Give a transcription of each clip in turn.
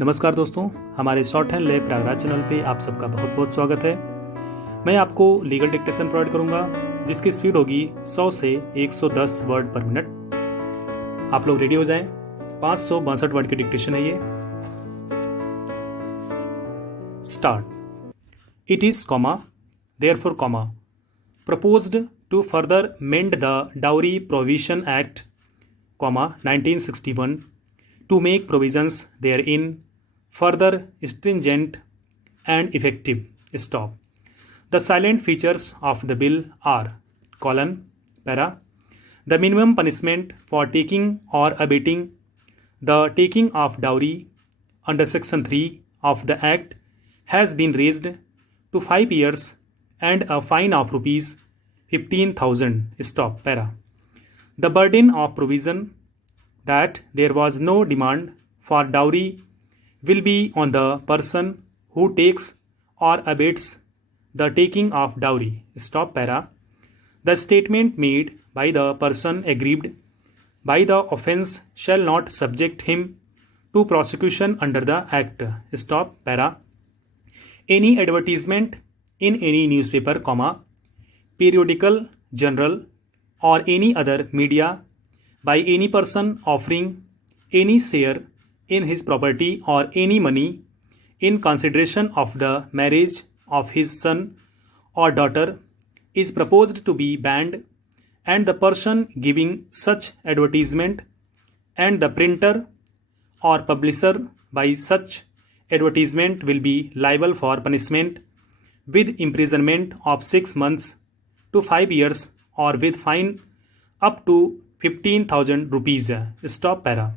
नमस्कार दोस्तों, हमारे short hand lab Prayagraj channel पे आप सबका बहुत बहुत स्वागत है। मैं आपको लीगल डिक्टेशन प्रोवाइड करूंगा जिसकी स्पीड होगी 100 से 110 वर्ड पर मिनट। आप लोग रेडी हो जाएं। 562 वर्ड की डिक्टेशन है ये। Start. It is comma therefore comma proposed to further mend the dowry provision act comma 1961 to make provisions therein further stringent and effective. Stop. The silent features of the bill are colon para the minimum punishment for taking or abating the taking of dowry under section 3 of the act has been raised to 5 years and a fine of rupees 15,000. Stop para the burden of provision that there was no demand for dowry will be on the person who takes or abates the taking of dowry. Stop para. The statement made by the person aggrieved by the offence shall not subject him to prosecution under the act. Stop para. Any advertisement in any newspaper, comma, periodical, journal, or any other media by any person offering any share in his property or any money in consideration of the marriage of his son or daughter is proposed to be banned, and the person giving such advertisement and the printer or publisher by such advertisement will be liable for punishment with imprisonment of 6 months to 5 years or with fine up to 15,000 rupees. Stop para.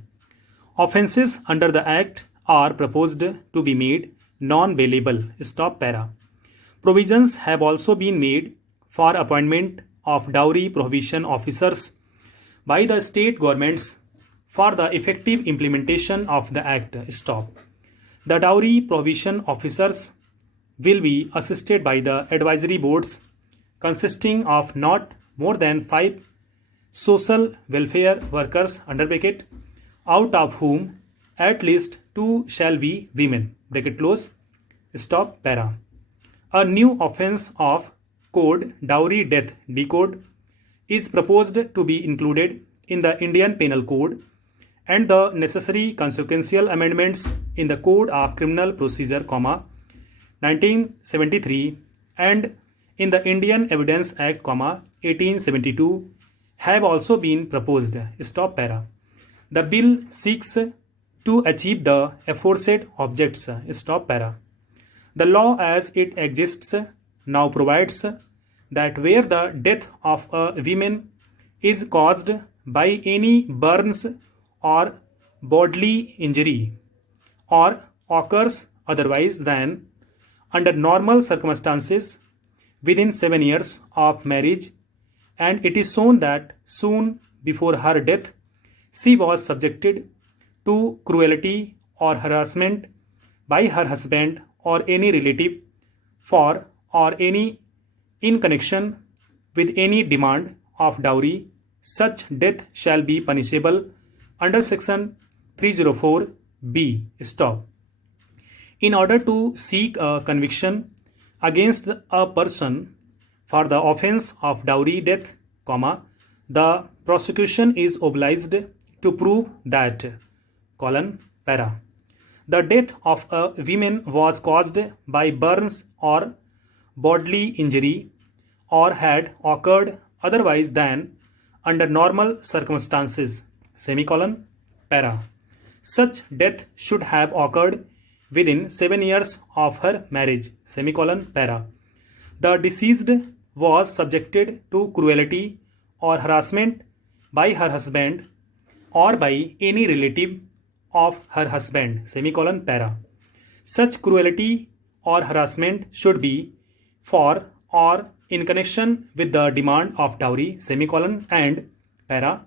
Offences under the act are proposed to be made non-bailable. Stop para. Provisions have also been made for appointment of dowry prohibition officers by the state governments for the effective implementation of the act. Stop. The dowry prohibition officers will be assisted by the advisory boards consisting of not more than 5 social welfare workers under bracket, out of whom at least 2 shall be women, bracket close. Stop para. A new offence of code dowry death decode is proposed to be included in the Indian Penal Code and the necessary consequential amendments in the Code of Criminal Procedure, comma, 1973 and in the Indian Evidence Act, comma, 1872 have also been proposed. Stop para. The bill seeks to achieve the aforesaid objects. Stop para. The law as it exists now provides that where the death of a woman is caused by any burns or bodily injury or occurs otherwise than under normal circumstances within 7 years of marriage, and it is shown that soon before her death she was subjected to cruelty or harassment by her husband or any relative for or any in connection with any demand of dowry, such death shall be punishable under section 304B. Stop. In order to seek a conviction against a person for the offence of dowry death, comma, the prosecution is obliged to prove that, colon, para, the death of a woman was caused by burns or bodily injury or had occurred otherwise than under normal circumstances, semicolon, para. Such death should have occurred within 7 years of her marriage, semicolon, para. The deceased was subjected to cruelty or harassment by her husband or by any relative of her husband, semicolon, para. Such cruelty or harassment should be for or in connection with the demand of dowry, semicolon, and para.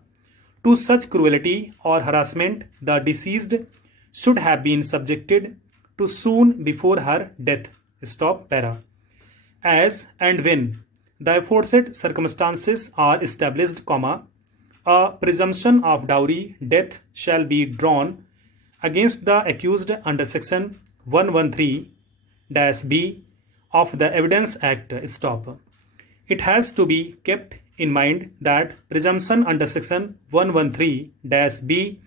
To such cruelty or harassment the deceased should have been subjected to soon before her death. Stop para. As and when the aforesaid circumstances are established, comma, a presumption of dowry death shall be drawn against the accused under section 113-B of the Evidence Act. Stop. It has to be kept in mind that presumption under section 113-B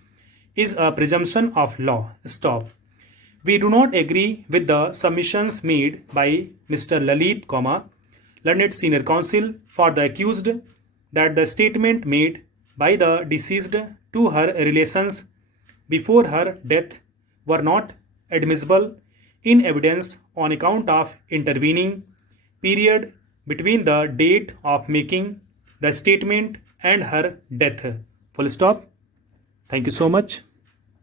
is a presumption of law. Stop. We do not agree with the submissions made by Mr. Lalit, learned senior counsel for the accused, that the statement made by the deceased to her relations before her death were not admissible in evidence on account of intervening period between the date of making the statement and her death. Full stop. Thank you so much.